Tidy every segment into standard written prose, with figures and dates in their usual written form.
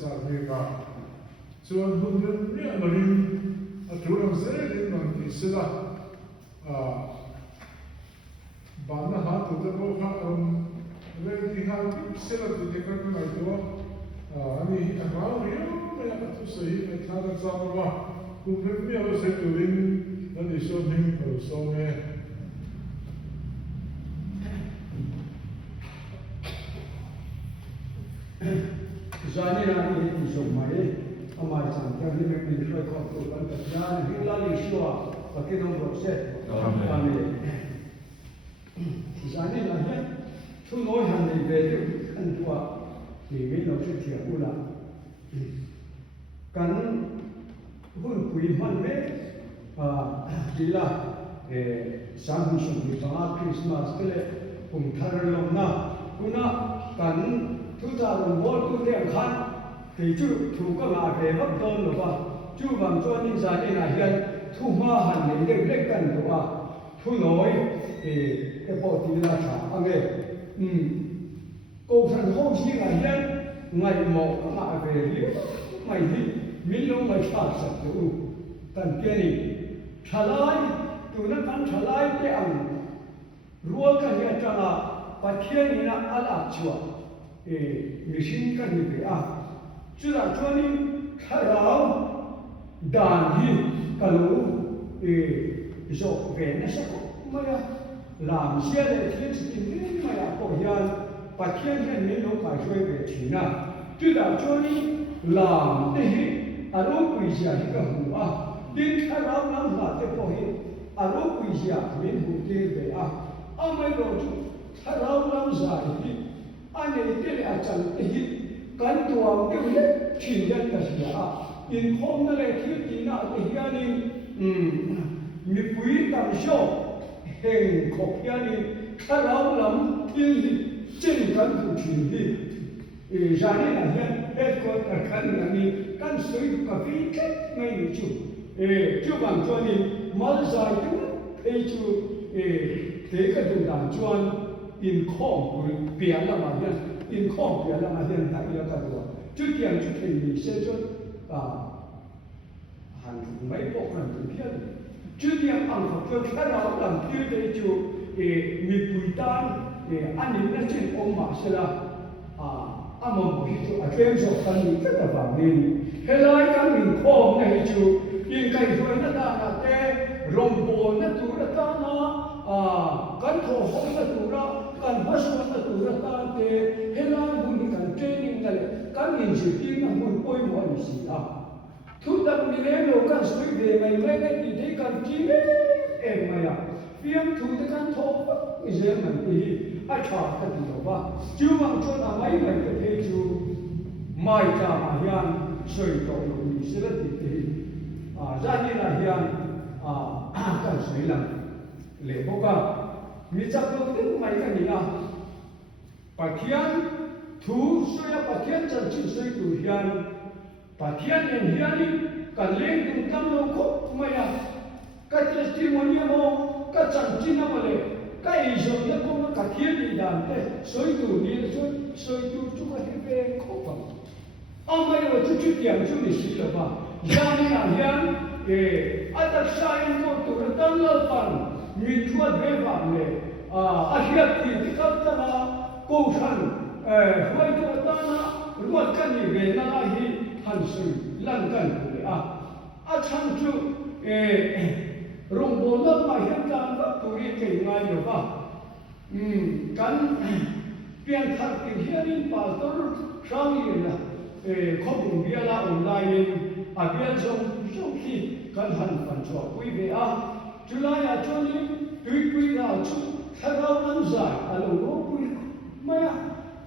Sarvega. So, Hundred Marine, a tour of Zed in the Silla Bana Hat to the Boha, where we have Silla to the curtain like door. I mean, around here, to say, I can't Zava, who made me also to ring, and they showed him for so many. Zani na ni so mare amar san ta ni me ni so ko to ban ta ya ni la li shwa pa ke no ro se amen zani na ya tu no han ni be tu kan tua ni me no se tia u la kan hun pui man me di la san hu so ni ta Christmas ke le pum thar lo na kuna kan chúng ta đồng bộ tu theo khăn thì chú thủ có ngã về bất tôn rồi ba chú bằng cho nên giải này là hiện thu hoa hành để lên cần rồi ba thu nói thì cái bộ thì là sao anh nghe câu thần hậu chi là hiện ngày một có ngã về liễu ngày đi miễn lông ngày sao sạch rồi tận kia này trả lại tụi nó ăn trả lại cái ăn ruộng cái gì cho là và thiên này là ăn lạc chùa machine kan ni pe a chula choni kharao dan hi kalu zo ve na sa ko maya lam sia le thiên chi ni maya ko hian pathian hian ni lo ka shoi ve thina chula choni lam te hi aro pui sia hi ka hu a din kharao lam la te ko hi aro pui sia min hu te ve a amai ro chu kharao lam za hi anh ấy cái là chẳng thì cán tuồng cái gì chỉ nhận là gì à in không nó lại thiếu gì nào thì anh ấy mi quý tầm số hình khóc anh ấy khá lâu lắm in gì trên cán tu chỉ đi ra đây là hiện hết có cả cán là mi cán suy cà phê kết ngay được chú chú bằng cho anh mal dài chú chú thế cái đường đàn cho anh in không của biển là mà hiện in không biển là mà hiện tại là cái đó trước tiên trước khi mình sẽ cho hàng chục mấy bộ hàng chục thiên trước tiên ăn học cho cái đó làm kia để cho mình bùi tan anh ấy nói chuyện ông mà sẽ là anh mà bùi cho anh em cho anh ấy rất là vàng lên hay là cái mình không này cho in cái rồi nó là cái rồng bò nó tụ nó ta nó kan thổ không là tụ ra kan bớt xuống là tụ ra ta thế hay là mình cần training này kan nhìn sự tin là mình bôi mọi gì à thu tập đi lên rồi kan suy về mày mấy cái gì đấy kan chi em mày à phim thu thì kan thổ cái gì mà đi ai chọn cái gì đó ba chú bằng cho là mấy cái thế chú mai cha mà hiền soi tổ mình sẽ là gì ra như là hiền kan soi lắm lệ bốc à mi chắc đâu biết mấy cái gì à pathian thu soi pathian chân chỉ soi tu hiền pathian nhân hiền đi cả lên cùng tâm lâu khóc mày à cái testimony mo cái chân chỉ nào mà lệ cái ý tưởng nó cũng cả thiên đi đàn thế soi tu đi soi tu chúng ta đi về khóc à ông mày rồi chú tiền chú đi xí là ba gia đình là hiền ada sain ko tu dan lapan mi chuat ve vam le ahiat ti kapta na ko san hoi to ta na ruat kan ni ve na hi han sui lan kan le a chang chu rong bo na ma hian kan ba tu ri ke ngai lo ba kan pian thar ti hian pastor sang yi na ko bung bia la online a bia song khi kan han fan cho quý vị July cho ni quý nào chú thằng nào năm dài alo nó quý mày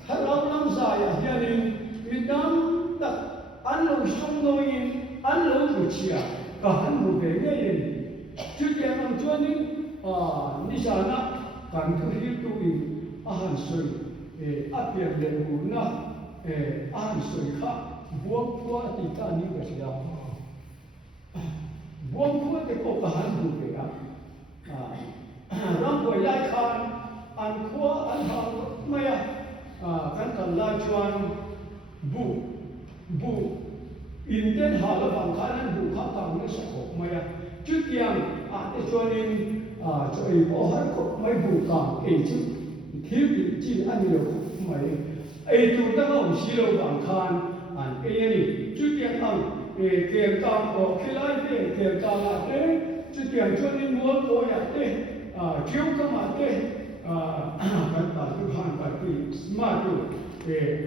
thằng nào năm dài hiện nay Việt Nam ta ăn lâu sống đôi ăn lâu rồi chia cả hắn một về nghe gì chú tiền làm cho ni ni sao na kan thu hi tu đi han soi áp tiền để uống na han soi khác buông qua thì ta ni cái gì đó buông qua thì có cả hắn một về rong quay lại khan ăn khoa ăn hàng mày kan kan la chuan bu bu Indian hala bangkalan bu khatang na sakop maya chutiang te chuanin choi bo har ko mai bu ka chu thil chin ani lo mai tu ta ngom si lo bangkhan an ni chutiang ang ke ka ko khilai ke ka la te chutiang chuanin mo ko ya te chiu ka ma te kan pa tu han pa ti smart tu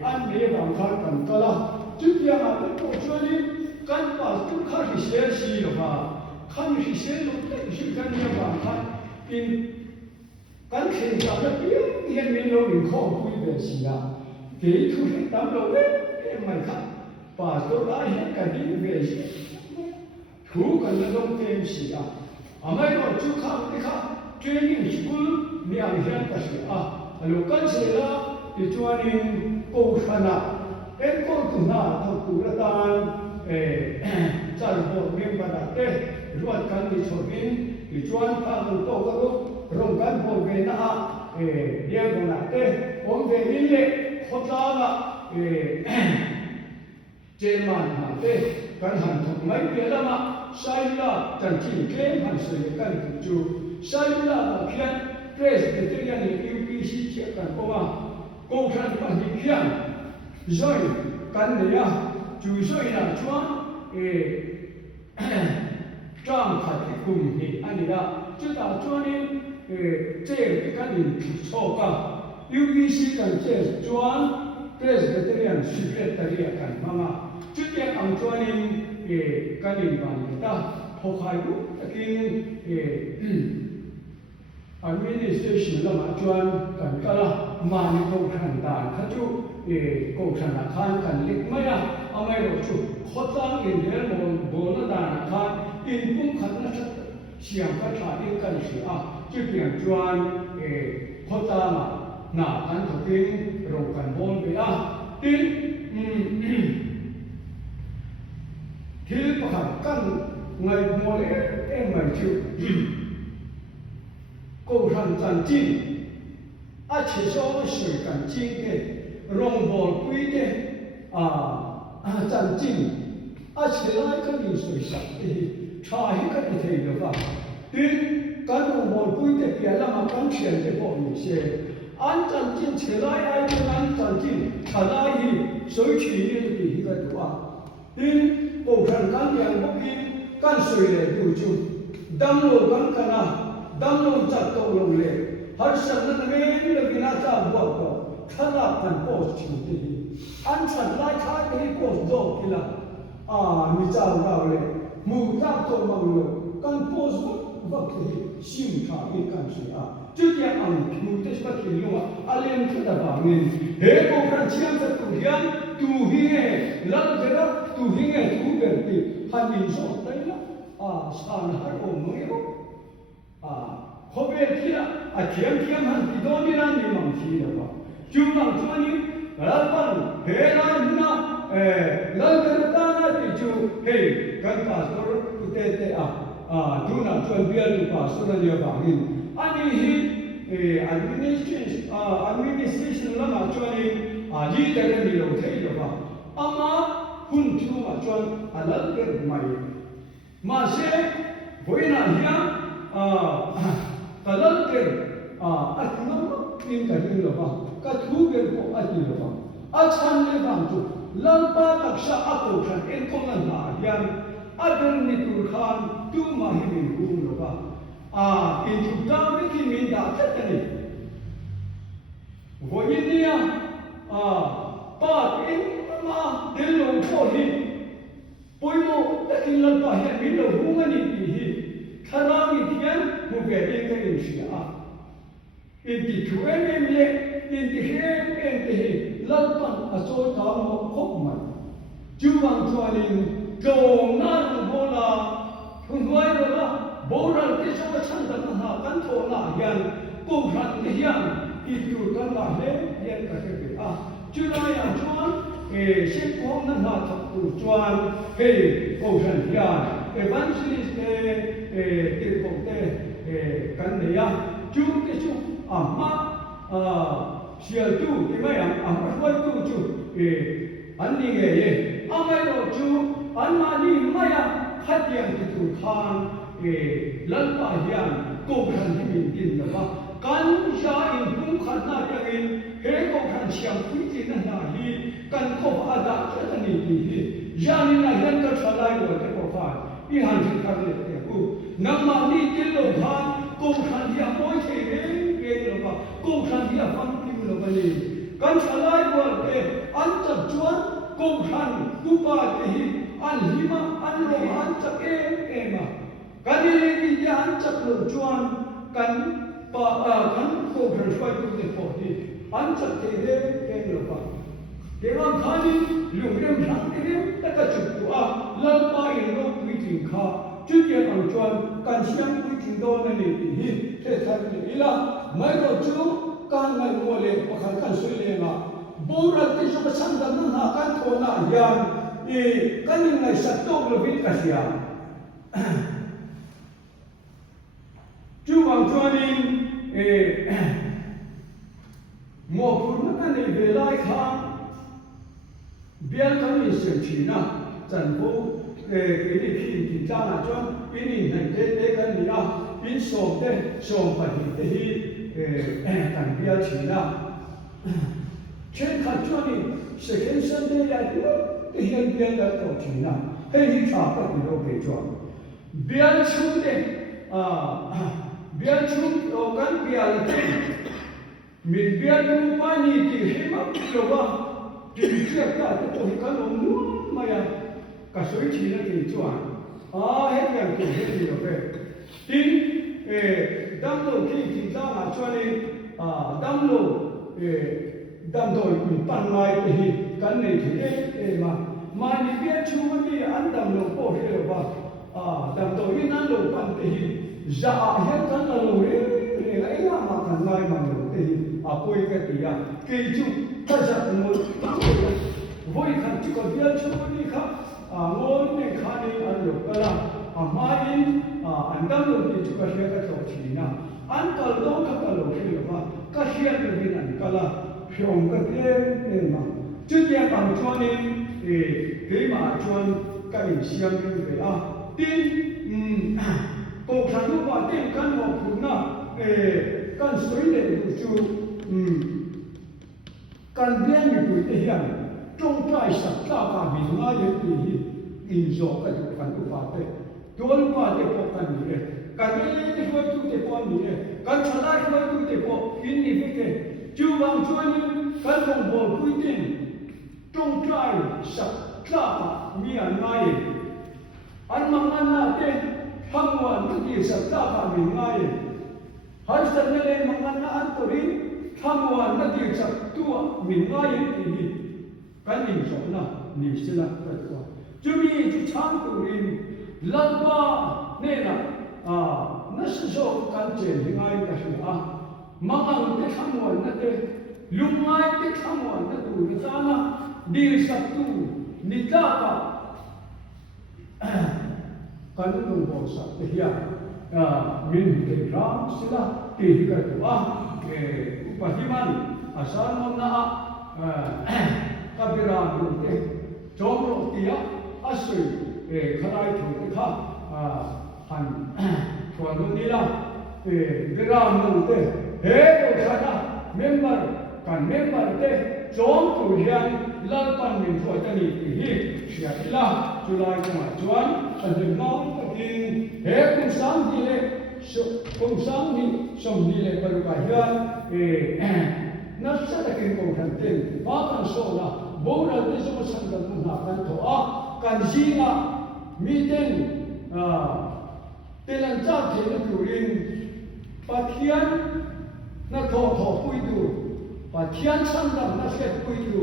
an ne bangkhan kan kala chutiang a ko chuanin kan pa tu kha hi si lo ba kan hi lo te shi kan ya bangkhan in kan khen ja la pi yen min lo in kho pui be si la ke thu he tam lo mai kha pa to la he ka di be si thu kan la dong tem si a amai ro chu kha ti kha training school mi ang hian ka si a alo kan se la ti chuanin ko khana en ko tu na tho tu ra tan chal bo mem ba da te ruat kan ni chobin ti chuan pha ko to ko rong kan bo ve na dia bo na te om ve ni le khota la Jerman ha te kan han thok mai pe la ma sai la tan chin ke han se kan chu sai la khian presbyterian UPC che kan ko ma ko khan pa hi khian zoi kan ne ya chu zoi na chuan trang khat kum hi ani ya chu ta chuan ni che kan ni so ka UPC kan che chuan presbyterian secretary kan mama chutiang ang chuanin kanin ban ta thokhai bu takin administration lama chuan kan kala mani ko khan dan khaju ko khan khan kan lik maya amai ro chu khotang in der bol na dan khan in pum khat na chat siam ka tha in kan si a chutiang chuan khotama na kan thokin ro kan bol be a tin thil pakhat kan ngai mole mai chu ko ran chan chin a che so shui kan chin ke rong bol pui de chan chin a che lai kan ni shui sa tha hi kan ni thei lo ba tin kan rong bol pui de pia la ma kan chen de bo ni se an chan chin che lai ai an chan chin tha lai hi shui chi ni ti hi ka tu a tin ko ran kan yang bo kin kan shui le du chu dam lo kan kana dam lo chat to lo le har san na me le bina cha bo ko khala kan po chi ti an chan lai kha ke ko do kila mi cha ra le mu ta to ma lo kan po so ba ke sim tha ni kan chi a chu ya ang mu te sa ki lo a len chu da ba ngin he ko kan chiam sa tu hian tu hi nge lal jera tu hi nge tu ber ti han min so tai la san har o mo yo khobe kila a kiam han ti do ni ran ni mang chi la ba chu mang chu ni la pan he la na lal jera ta na ti chu he kan pa so te te du na chuan bia lu pa so na ya ba ngin ani hi administration lama chuan ni leader ni lo thei lo ba ama hun chu ma chuan alal ker mai ma se voina hia alal ker atno in ka din lo ba ka thu ker ko ati lo ba a chan le bang chu lal pa tak sha a ko khan en ko na na hian adar ni tur khan tu ma hi min ku lo ba in chu ta me ki min da ta ni voinia pa in ma del lo ko hi poi mo ta kin la pa hi min lo hu ngani ti hi thara mi tian mu ve in ka in sia in ti thu em le in ti he en ti lal pan a so ta mo khop ma chu wang chuanin go na ru bo la hun wai ro la bo ra ti so chan da na kan tho na yan ko ran ni yan itu kan la he yan ka ke chu na ya chuan se ko na na thak tu chuan he ko ran ya evangelist te ko te kan ne ya chu ke chu amma sia tu te mai amma wai tu chu an ni nge ye a ngay lo chu an ma ni maya khat yang ti tu khan lan pa hian ko khan hi min din la ba kan sha in kum khan na ta in he ko khan siam pui ti na na hi kan ko ada ta ni hi ya ni na hian ka thalai lo te ko fa i han thi khan le te ku nam ma ni tin lo khan ko khan hi moi the ke lo ba ko khan hi fam ti lo ba ni kan thalai lo te an ta chuan ko khan ku pa te hi an hima an lo an ta e ma kan ni ni ya an ta lo chuan kan pa kan ko khan swai tu te po hi an ta te ke lo ba ke ram khani lu rem thang te ta ka chu tu a lan pa in lo pui tin kha chu ye ang chuan kan siam pui tin do na ni hi te tha ni ila mai ro chu kan mai mo le pakhan kan sui le ma bora te so ka sang da na kan tho na yan kan ni ngai sa to lo bit ka sia chu wang chuan in mo phur na kan ni ve lai kha bian kan ni se chi na chan bo ke ni khi ti cha na chuan in ni nai te kan ni a in som te som pa hi te hi kan bia chi na chen kha chuan ni second sunday ya te hian bian da to chi na he hi cha pa ni lo ke chuan bian chu te bian chu o kan bian te min bian tu pa ni ti hi ma lo ba ti che ta to hi kan lo nu ma ya ka soi chi na ki chuan he yang ki he ni lo pe tin dam lo ki ti ta ma chuan ni dam lo dam do in pan mai te hi kan nei thi ma ni bian chu ma ni an dam lo po he lo ba dam do in an lo pan te hi za he kan lo re la ya ma kan mai ma lo te hi a poi ka ti ya ke chu ta ja mo voi kan chi ko bian chu ma ni kha ngol ne kha ni an lo ka la ma in an dam lo ti chu ka he ka to chi na an kal do ka ka lo he lo ba ka hian ni bin an ka la phiong ka te ne ma chu ya kam chuan ni ke ma chuan ka in siam ni ve a tin ko khan lu ba tin kan mo phu na kan soi le chu kan bian mi pu te hian trong trai sa ta ka bi na ye ti in zo ka tu kan lu ba te dol ba te po kan ni le kan ni te ho tu te po ni le kan chala ho tu te po in ni fe te chu wang chuan ni kan long bo pui tin trong trai sa ta ka mi an na ye an mang an na te hang wan ti sa ta ka mi na ye har san le mang an na an to ri hang wan na ti sa tu mi na ye ti kan ni so na ni sila ka to chu mi chu chang tu rin lan ba ne na na so kan che ni ngai ka shi mang te hang wan na te lung ngai te hang wan na tu ni sa na di sa tu ni ta ka kan lu bo sa te hiya min te ram sila ti ka tu upahiman asal na kabira lu te chom ro ti ya asui khalai thu te kha han chuan lu ni la bira lu te he ko sa member kan member te chom tu hian lan pan min thoi ta ni ti hi sia ila julai ko ma chuan an de no takin he kum sam di le kum sam ni som ni le paru ka hian na sa takin ko han ten ba kan so na bo ra te so sam da na kan to kan ji na mi ten telan cha the na turin pathian na tho pui tu pathian chang dam na se pui tu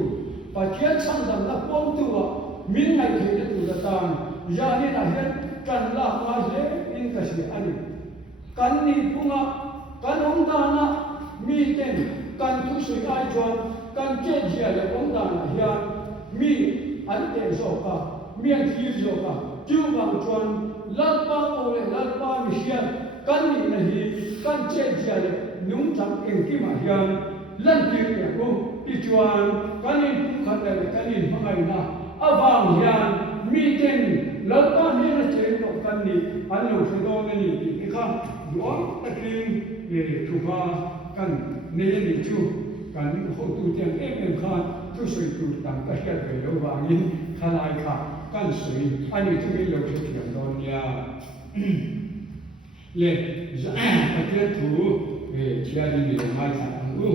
pathian chang dam na pom tu min ngai the tu da tan ya ni na hian kan la ma le in ka si ani kan ni punga kan ong da na mi ten kan tu sui ai chuan kan che jia le ong da na hian mi an te so ka mi an thi so ka chu wang chuan lal pa o le lal pa mi hian kan ni na hi kan che jia le nung chang eng ki ma hian lan ti ne ko ti chuan kan ni pu khat le kan ni ma ngai na avang hian mi ten lalpa ne na chen to kan ni an lo se do ni ti kha duang takin thuha kan ne ni chu kan ho tu tiang em kha tu sui tu tam ka hiat ve lo wangin khalai kha kan sui ani tu mi lo se thiam do nia le za a ke tu chia di ni mai sa u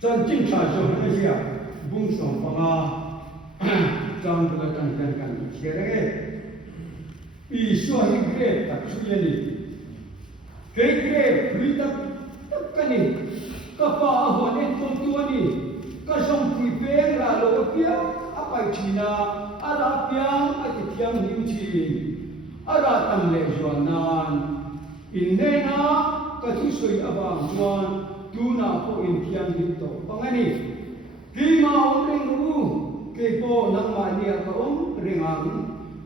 trong chính trị trong cái gì à bung sòng phong à trong cái cần chia đấy ý số hình cái tập suy nghĩ cái quý tập tập cái này cái phá hoàn nên con tua này cái sông quý về là lỗ kia áp bài China Arabia cái tiang hiu chi Arab tam lệ doan nan in đây na cái thứ suy abang doan tu na po in tiang hiu to pangani ki ma ong ring ru ke po nang ma ni ka ong ring ang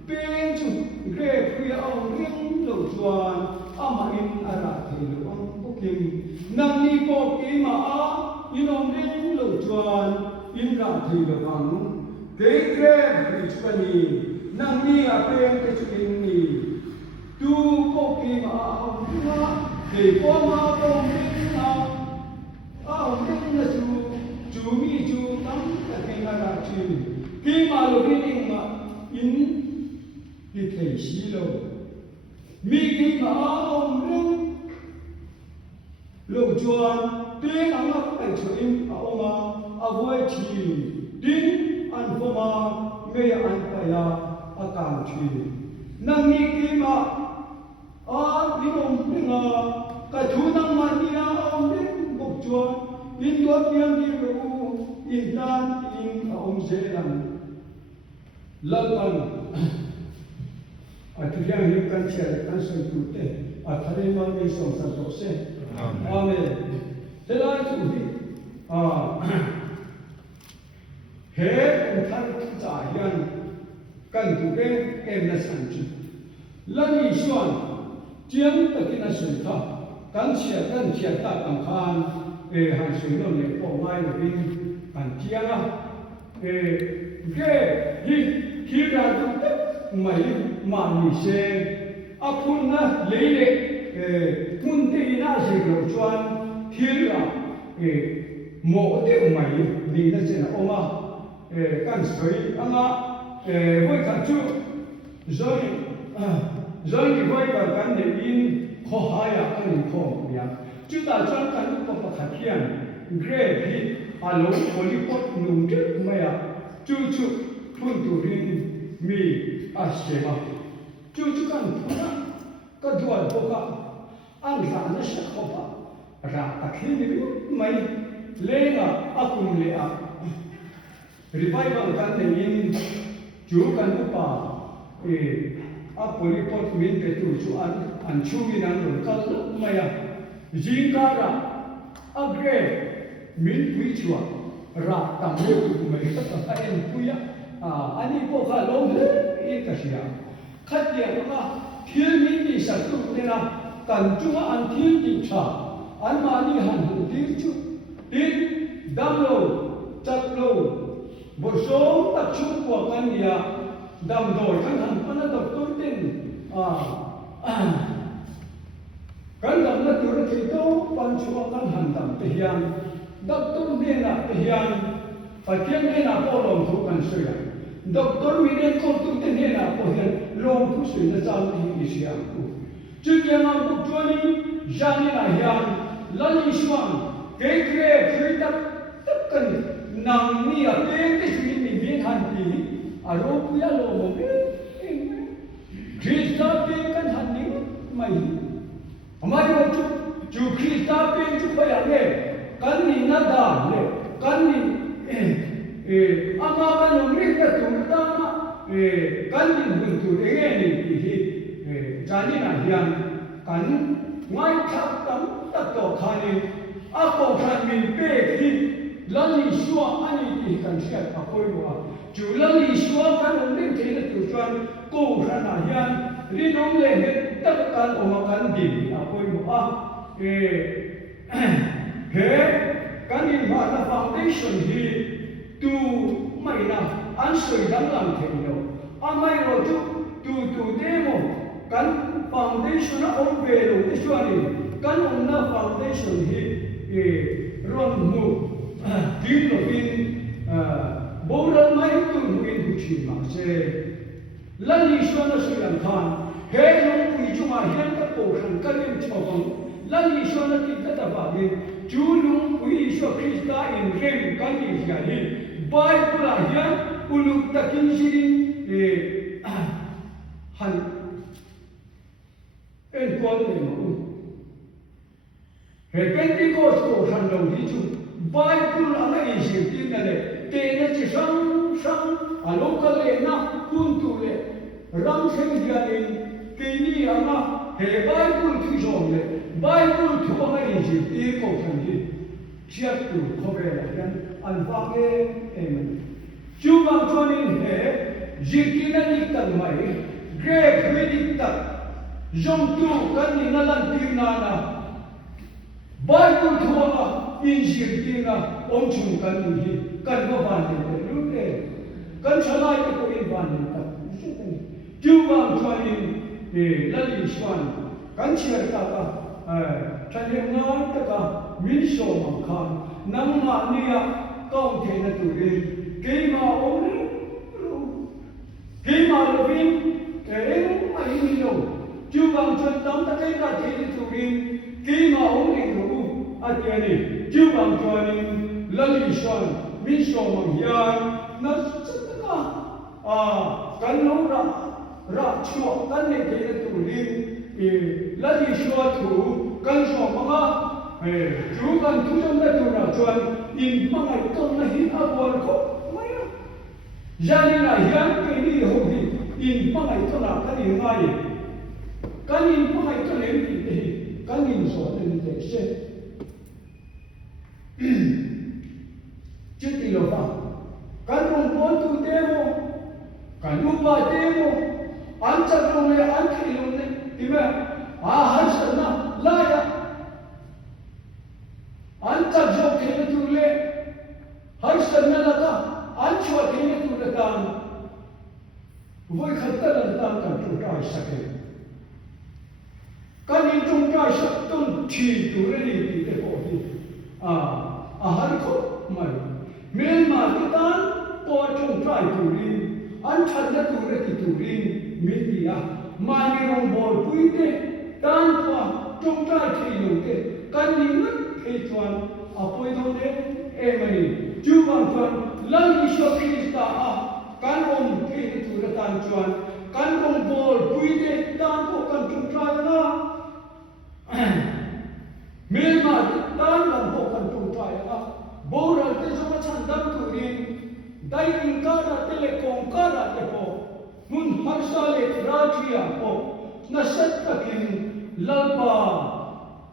pen chu gre phi ong ring lo chuan ama in ara the lo ong pokim nang ni po ki ma a in ong ring lo chuan in ra the lo ang ke gre phi chani nang ni a pen ke chu in ni tu po ki ma a ong ma ke po ma ong ring na ong ring na chu mi chu tam ka ke na ra chi ki ma lo ring ma in ki thei si lo mi ki ma ong ring lo chuan te ang ap ai chu in a oma a voi chi din an fo ma me an pa ya a kam chi nang ni ki ma a ni ong ring a ka thu nang ma ni a ong ring bok chuan in do piang di ro in dan in a ong se lang lalpan a tu yang yu kan chia kan soi tu te a thare ma me song sa to se amen te lai tu hi a he ông thar cha hian kan tu ke em na san chu lan ni suan chiang takin a soi tha kan chia ta kam khan han soi no ne po mai lo bin kan chiang a ge hi khi ra tu mai ma ni se a phun na le le mun te na se lo chuan thil ra mo te mai ni na se na oma kan soi anga voi kha chu zoi ni voi ka kan ne in kho ha ya kan kho ya chu ta chuan kan ko pa kha thian gre hi a lo poli pot nung te ma ya chu phun tu rin mi a se ma chu kan phuna ka dual po ka an ra na sha kho pa ra ta khi ni mai le na akum le a revival kan ne in chu kan pa a polipot min pe tu chu an chu min an ron kal ma ya jing ka ra a gre min pui chua ra tam le tu mai ta ta en puya ani po kha lo le e ka sia khat ya ma thil min ni sa tu ne na kan chu an thil ti cha an ma ni han hu ti chu tin dam lo chak lo bo som ta chu ko kan ya dam doi kan han pana da tu tin kan dam na tu ti to pan chu kan han dam te hian doctor ne na te hian pa tiang ne na po lom thu kan su ya doctor mi ne ko tu te ne na po hian lom thu su na chang ni sia ku chu ya ma bu chu ni ja ni na hian la ni shuan ke kre free tap kan nang ni a pe te chu ni mi han ti a ro pu ya lo mo pe Krista pe kan han ni mai amai ro chu Krista pe chu pa ya le kan ni na da le kan ni ama kan no mi ka tu ta ma kan ni hun tu e ni hi jani na hian kan ngai thak tam ta to khani a ko khan min pe hi lali shua ani ti kan sia a koi wa chu lali shua kan no mi te na tu chuan ko khan na hian ri nom le he tak kan o ma kan di a koi wa he kan in ma na foundation hi tu mai na an soi dang lang the no amai ro tu demo kan foundation na on ve lo te chuani kan on na foundation hi ron mu din lo bin boral mai tu in hu chi ma se lan li shona sui lam khan he long pui chuma hian ka ko khan kan in chawang lan li shona ki ta ta ba ni chu lung pui sho krista in rem kan ni ya ni bible hian uluk takin sirin han en kon ne mo he pentecost ko han lo hi chu bible ana in shi tin na le te na chi sang aloka le na kun tu le ram seng dia le ke ni ama he bible thu jong le bible thu ana in shi ti ko han ji chiat tu ko be la yan an va ke amen chu bang chuan in he jikina ni tan mai grave wedding tak jong tu kan ni na lan tir na na bible thu ana in shi ti na om chung kan ni kan ba ban ni lu ke kan chalai ko in ban ni tak chu bang chuan in la li chuan kan chiar ta ka chan ye na ta ka min so mang khan nam ma ni ya kaung the na tu ri ke ma om ke ma lo bin ke mai ni lo chu bang chuan tam ta kai ka the tu ri ke ma om ni lo a ke ni chu bang chuan in la li chuan min so mang yan na sa ta ka kan lo ra chua kan ne ke na tu ri la li chua tu kan so ma chu kan tu jam na tu ra chuan in ma ngai ton na hi a bor ko mai yani na yan ke ni ho hi in ma ngai ton na kan ni ngai kan in ma ngai ton ne ni kan in so ne ni se chiti lo fa kan rong bon tu demo kan lu ba demo an cha rong le an thi lo ne ti me har san na la ya an cha jo ke tu le har san na la ka an chwa ke tu le ta voi khatta la ta ka tu ta sa ke kan in tung ta sa tun thi tu le ni ti te ko hi har ko mai men ma ti tan ko tung trai tu ri an chan na tu le ti tu ri mi ti ya ma ni rong bol pui te tan kwa tung trai thi lu te kan ni na ke chuan a poi do de e mai chu bang chuan lang ni sho krista kan om ke tu le tan chuan kan rong bol pui te tan ko kan tung trai na men ma tan lam ko kan tung trai na boral te so ma chan dam tu ri dai in ka ra te le kong ka ra te po mun har sa le ra thia po na sat ka kin lalpa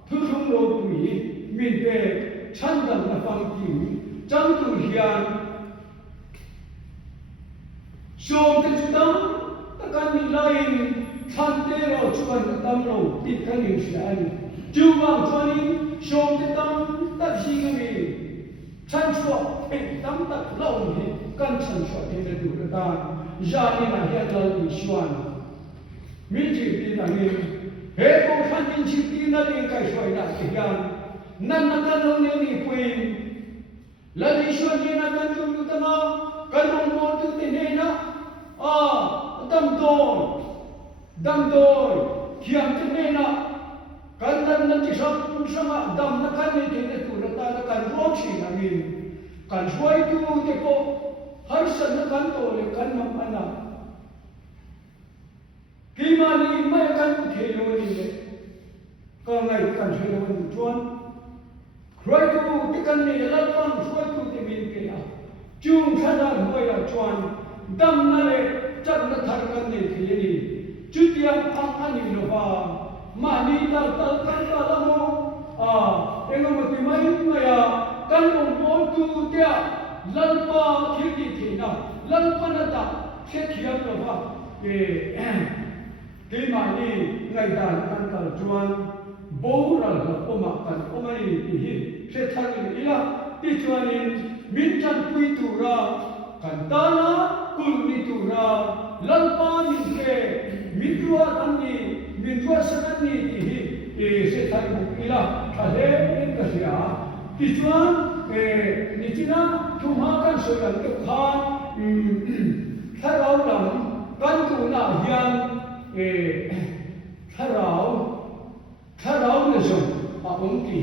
thu thung lo pui min te chan dam na fang ki chang tu hian shom te chutam ta kan ni lain chan te ro chuan tam lo ti kan ni shan chu wang chuan shom te tam ta hi ngi chan chua pe tam ta lo ni kan chan chua te le du ta ja ni na hian la ni shuan min chi ti na ni he ko khan tin chi ti na le kai shoi na ki yan nan na kan lo ni ni puin la ni shuan ni na kan chu lu ta na kan long mo tu te ne na dam doi kiam te ne na kan nan na ti sam sama dam na kan ni te tu na ta na kan ro chi na ni kan shoi tu te ko har san na kan to le kan nam ana ki ma ni mai kan the lo ni le ka ngai kan shoi lo ni chuan roi tu te kan ni la pang shoi tu te min ke a chung khana hoi la chuan dam na le chak na thar kan ni the ni chutiam ang ani lo ba ma ni tal kan ta la mo enga ma ti mai maya kan long bon tu tia lalpa khiti thina lalpa na ta se khiam lo ba ke ma ni ngai da kan ka chuan bo ra la ko ma kan o mai ti hi se thar ni ila ที่ชวนนินมินจันปุยตุรากันตานากุลนิตุราลัลปามินเกมิดัวตันนีมิดัวสันนีที่เสถานบุกิลาทะเลเองก็เสียที่ชวนนิจินาทุมากันสกันตุขานถ้าเราหลังกันตุนาเฮียนถ้าเราเนี่ยส่งองค์ที่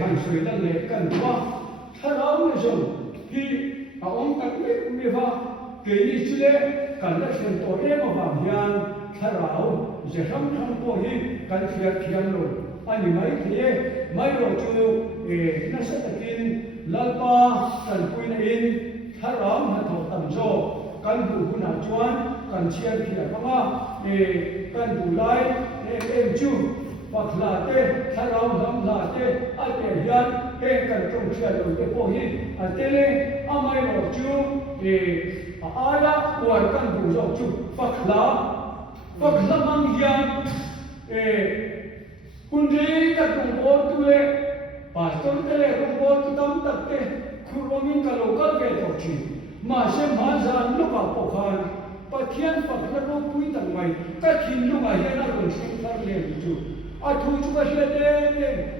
หันสวยนั่นเลยกันว่าถ้าเราเนี่ยส่งที่องค์ตักเล็กมีว่าเกิดนิสุเลกันและเส้นตัวเองมาบางอย่างถ้าเราจะทำตัวนี้กันเสียเพียงลงอันนี้ไม่เที่ยไม่รอจูนักสัตกินลัลปากันคุยในอินถ้าเราหันถอดตั้งโจกันดูหุ่นจวนกันเชียร์เพียงว่ากันดูไล่เอ็มจูปักลาเต้ถ้าเราทำลาเต้อาเตียนกันตรงเชียร์ลงเตโพหิอาเตเลอาไม่รอจูอาญาอวยกันดูจจูปักลามังยันคุณเรียกกันโบตุเลปัสตอร์เตเลคุณโบตุตั้มตักเตคุณรมินกันโลกาเกตอชิมาเชมาจานลูกอาปกานปะเทียนปักละโลปุยตั้งไว้ก็ทิ้งลูกอาเฮน่าคนสิ่งทั้งเลี้ยงจูอาทูจุกเชเด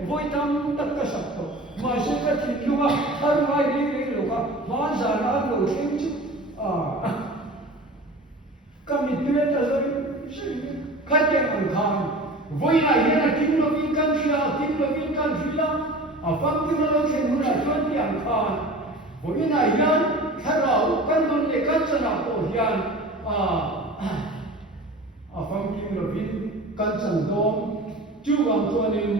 โวยตั้มตักกษัตริย์มาเชก็ทิ้งลูกอาฮารุไอเรื่องลูกอามาจานอาโลสิ่งจูก็มีตัวเองจะขัดแย้งกันข้างวันนี้เนี่ยทิ้งโลกินกันเสียฟังที่เราเห็นหุ่นชวนที่อังคารวันนี้ยันถ้าเรากันตรงนี้กันจะนับตัวยันฟังที่เราพิจกันสังโดมจู่กันตัวนึง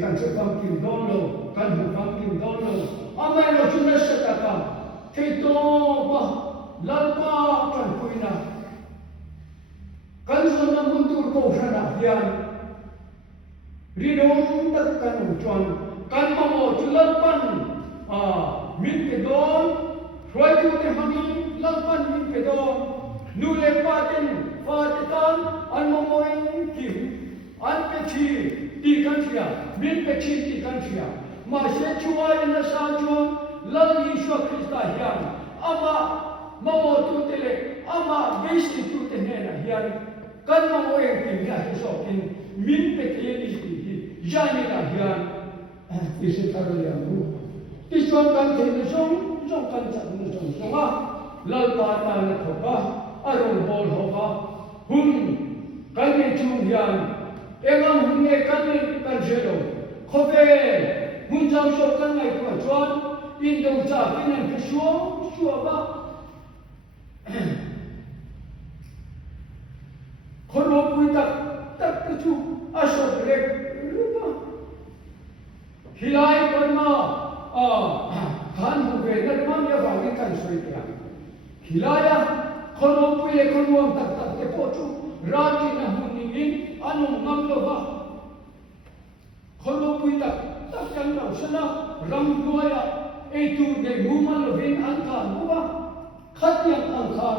กันจะฟังที่โดนโลกันหูฟังที่โดนโลไม่เราชุนเสตกันที่โตบ้าลัลปากันคุยนะกันส่วนนั้นคุณตูโกชนะยันรีดงตักกันจวนกันมาโมจุลัลปันมินเปดอนรวยจุเตหังลัลปันมินเปดอนนูเลปาเตนฟาเตตันอันมาโมเองกิมอันเปชีตีกันเสียมินเปชีตีกันเสียมาเชชัวอินสาจวนลัลยิชวคริสต์ยันอามาโมจุเตเลอามาเบสิจุเตเนนะยันกันมาโมเองกิมยาฮิสอกินมินเปเตลิสติยานีนะยันที่สุดท้ายแล้วที่ชวนกันถึงส่งกันจัดส่งว่าลัลปาตานทว่าอารมณ์บอลทว่าหุ่นกันในช่วงยันเอ็งหุ่นเอกันในกันเชลขบหุ่นจำชอบกันในกว่าชวนอินโดจ่ากินในชัวบ้าคนรู้ปุยตักกระชูอาชอบเล็กรู้ป่ะฮิลายคนมาขันหูเวนัดมันยาบากิกันสวยเปียฮิลายคนรู้ปุยคนรู้ตักเตปอชูรากินหุ่นนิ่งอันนุ่มงามโลภะคนรู้ปุยตักกันเราชนะรำด้วยตูเดมูมันโลวินอันคานบัวขัดยังอันคาน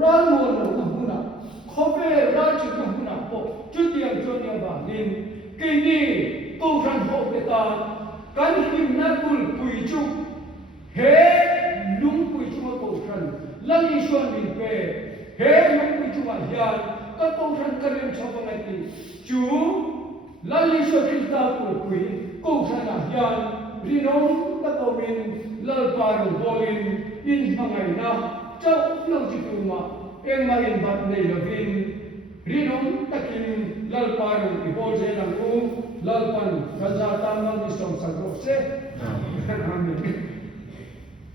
ร้านมัวโลนะหุ่นขบราชกุมารปกจุดยังจวนยังบางนินกินีกูรันพบเดตากันหิมนักบุลปุยจุเฮลุงปุยจุมากูรันลังยิชวนมินเปเฮลุงปุยจุมายันก็กูรันกันยังชอบอะไรตีจูลังยิชวนคริสตาปุยกูรันยันรีน้องตะโกมินลัลปารุบอลินอินมังไงนะเจ้าลังจิตุมาเอ็งมาอินบัดในละวินรีน้องตะกินลัลปารุอิโบเจนังอูลัลปันกัจจาตามันดิสองสังโกเซอาเมน